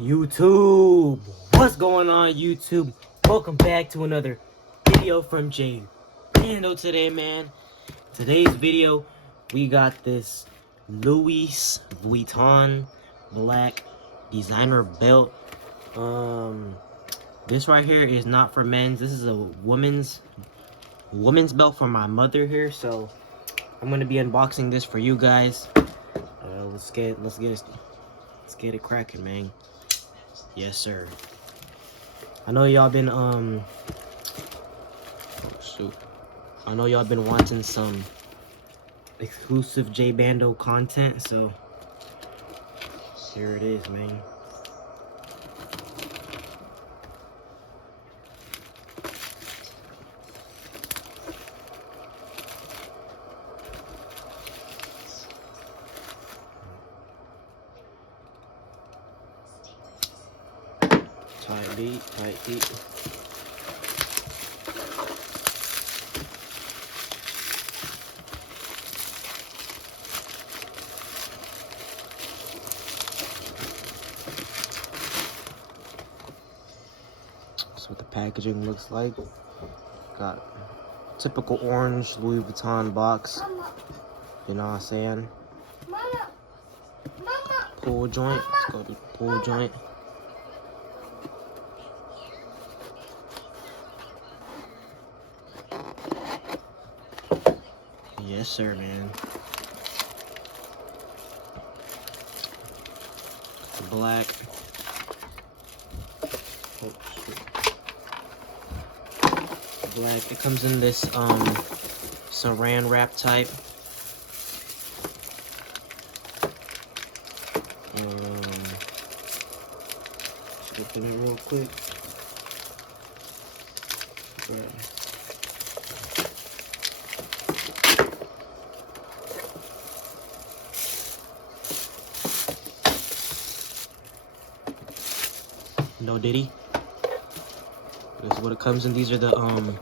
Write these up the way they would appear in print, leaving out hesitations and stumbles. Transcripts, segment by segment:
YouTube, what's going on YouTube? Welcome back to another video from Jay Bando today, man. Today's video, we got this Louis Vuitton black designer belt. This right here is not for men's. This is a woman's belt for my mother here. So I'm gonna be unboxing this for you guys. Let's get it cracking, man. Yes, sir. I know y'all been I know y'all been wanting some exclusive J Bando content, so here it is, man. Tight beat. That's what the packaging looks like. Got typical orange Louis Vuitton box. You know what I'm saying? Pull joint. Let's go to pull joint. Yes, sir, man. Black. Oh, shit. Black. It comes in this saran wrap type. Let's get them real quick. Right. No diddy. This is what it comes in. These are the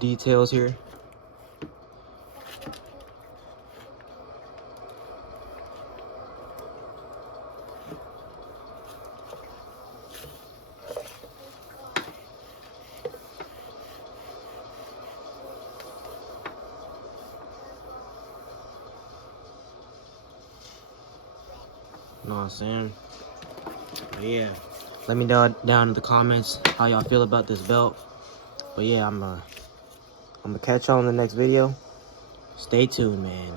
details here. You know what I'm saying? But yeah, let me know down in the comments how y'all feel about this belt. But yeah, I'm gonna catch y'all in the next video. Stay tuned, man.